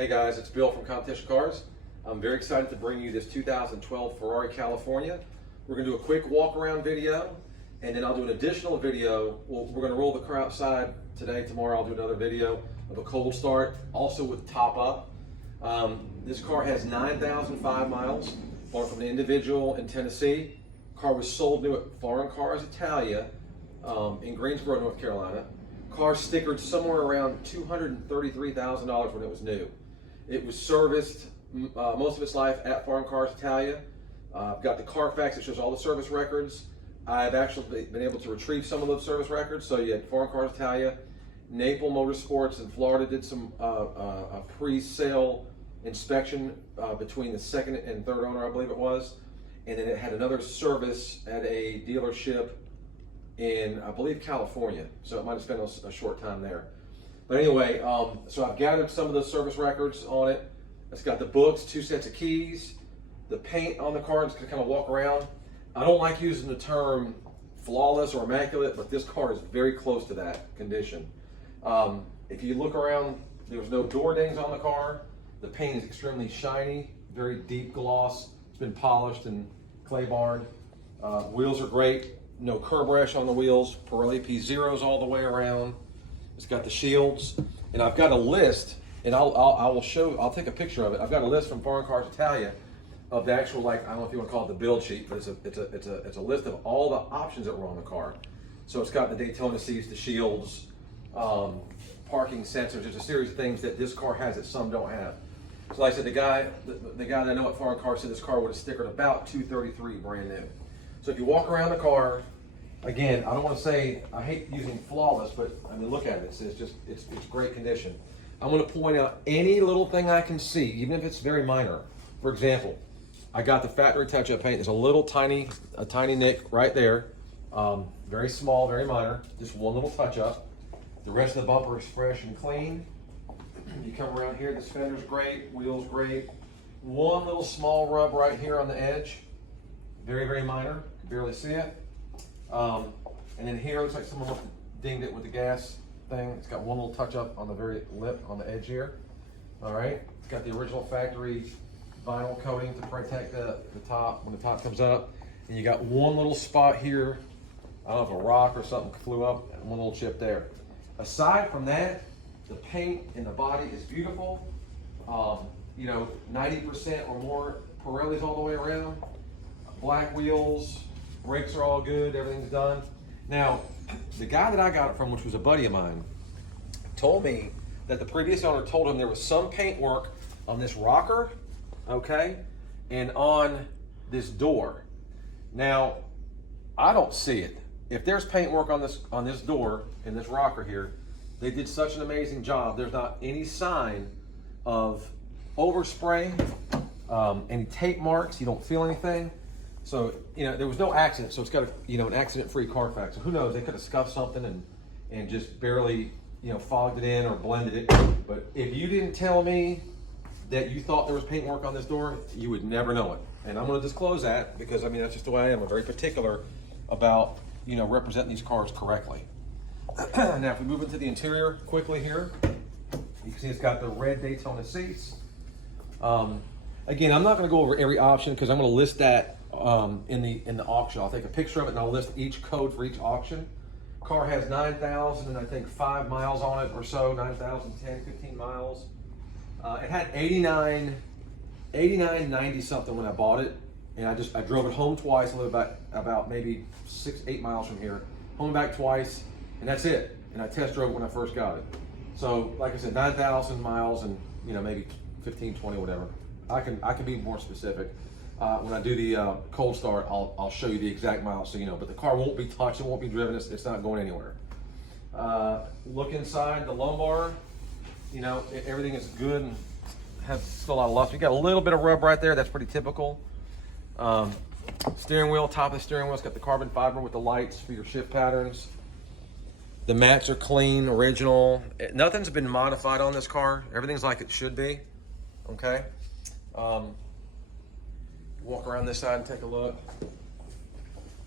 Hey guys, it's Bill from Competition Cars. I'm very excited to bring you this 2012 Ferrari California. We're going to do a quick walk around video, and then I'll do an additional video. We're going to roll the car outside today. Tomorrow I'll do another video of a cold start, also with top up. This car has 9,005 miles, bought from an individual in Tennessee. Car was sold new at Foreign Cars Italia in Greensboro, North Carolina. Car stickered somewhere around $233,000 when it was new. It was serviced most of its life at Foreign Cars Italia. I've got the Carfax that shows all the service records. I've actually been able to retrieve some of those service records. So you had Foreign Cars Italia, Naples Motorsports in Florida did some a pre-sale inspection between the second and third owner, I believe it was. And then it had another service at a dealership in, I believe, California. So it might have spent a short time there. But anyway, so I've gathered some of the service records on it. It's got the books, 2 sets of keys, the paint on the car. It's gonna kind of walk around. I don't like using the term flawless or immaculate, but this car is very close to that condition. If you look around, there's no door dings on the car. The paint is extremely shiny, very deep gloss. It's been polished and clay barred. Wheels are great. No curb rash on the wheels. Pirelli P0s all the way around. It's got the shields, and I've got a list, and I'll take a picture of it. I've got a list from Foreign Cars Italia of the actual, like, I don't know if you want to call it the build sheet, but it's a list of all the options that were on the car. So it's got the Daytona seats, the shields, parking sensors. There's a series of things that this car has that some don't have. So like I said, the guy that I know at Foreign Cars said this car would have stickered about $233 brand new. So if you walk around the car, again, I don't want to say, I hate using flawless, but I mean, look at it. It's great condition. I'm going to point out any little thing I can see, even if it's very minor. For example, I got the factory touch-up paint. There's a little tiny nick right there. Very small, very minor. Just one little touch-up. The rest of the bumper is fresh and clean. You come around here, the fender's great, wheels great. One little small rub right here on the edge. Very, very minor. You can barely see it. And then here, looks like someone dinged it with the gas thing. It's got one little touch up on the very lip on the edge here. All right. It's got the original factory vinyl coating to protect the top when the top comes up. And you got one little spot here. I don't know if a rock or something flew up, and one little chip there. Aside from that, the paint in the body is beautiful. 90% or more Pirellis all the way around. Black wheels, brakes are all good, everything's done. Now, the guy that I got it from, which was a buddy of mine, told me that the previous owner told him there was some paint work on this rocker, okay, and on this door. Now, I don't see it. If there's paint work on this door and this rocker here, they did such an amazing job. There's not any sign of overspray, any tape marks. You don't feel anything. So, there was no accident, so it's got an accident-free Carfax. So who knows, they could have scuffed something and just barely, fogged it in or blended it. But if you didn't tell me that you thought there was paint work on this door, you would never know it. And I'm gonna disclose that because, that's just the way I am. I'm very particular about, representing these cars correctly. Now, if we move into the interior quickly here, you can see it's got the red Daytona seats. Again, I'm not gonna go over every option because I'm gonna list that in the auction. I'll take a picture of it and I'll list each code for each auction. Car has 9,000 and I think 5 miles on it or so, 9,000, 10, 15 miles. It had 89, 90 something when I bought it. And I drove it home twice. I live about maybe 6, 8 miles from here. Home and back twice, and that's it. And I test drove it when I first got it. So like I said, 9,000 miles and maybe 15, 20, whatever. I can be more specific. When I do the cold start, I'll show you the exact miles so you know. But the car won't be touched, it won't be driven, it's not going anywhere. Look inside the lumbar, everything is good and has still a lot of luster. You got a little bit of rub right there, that's pretty typical. Steering wheel, top of the steering wheel, it's got the carbon fiber with the lights for your shift patterns. The mats are clean, original. Nothing's been modified on this car. Everything's like it should be, okay? Walk around this side and take a look.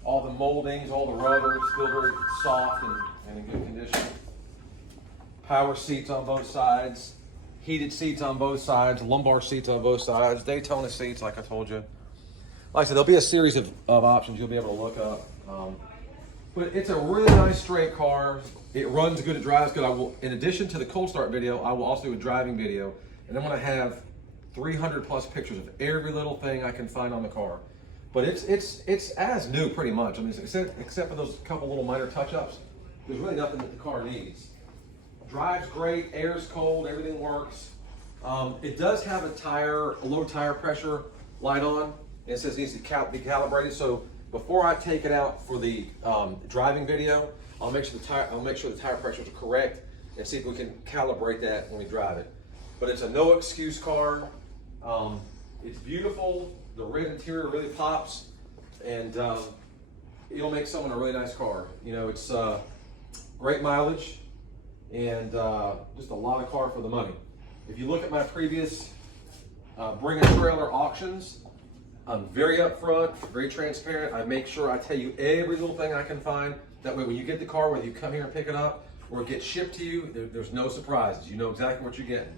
All the moldings, all the rubber, still very soft and in good condition. Power seats on both sides. heated seats on both sides, lumbar seats on both sides, Daytona seats, like I told you. Like I said, there'll be a series of options you'll be able to look up. But it's a really nice straight car. It runs good, it drives good. I will, in addition to the cold start video, I will also do a driving video, and I'm gonna have 300 plus pictures of every little thing I can find on the car. But it's as new pretty much. I mean, except for those couple little minor touch-ups, there's really nothing that the car needs. Drives great, air's cold, everything works. It does have a low tire pressure light on. It says it needs to be calibrated. So before I take it out for the driving video, I'll make sure the tire pressures are correct and see if we can calibrate that when we drive it. But it's a no excuse car. It's beautiful. The red interior really pops, and it'll make someone a really nice car. You know, it's great mileage and just a lot of car for the money. If you look at my previous Bring a Trailer auctions, I'm very upfront, very transparent. I make sure I tell you every little thing I can find. That way when you get the car, whether you come here and pick it up or it gets shipped to you, there's no surprises. You know exactly what you're getting.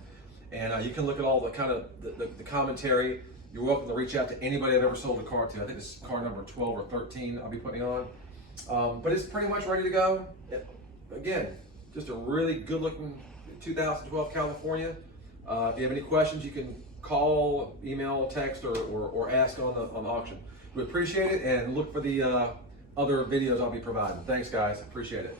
And you can look at all the kind of the commentary. You're welcome to reach out to anybody I've ever sold a car to. I think this is car number 12 or 13 I'll be putting on. But it's pretty much ready to go. Again, just a really good looking 2012 California. If you have any questions, you can call, email, text, or ask on the auction. We appreciate it, and look for the other videos I'll be providing. Thanks, guys. Appreciate it.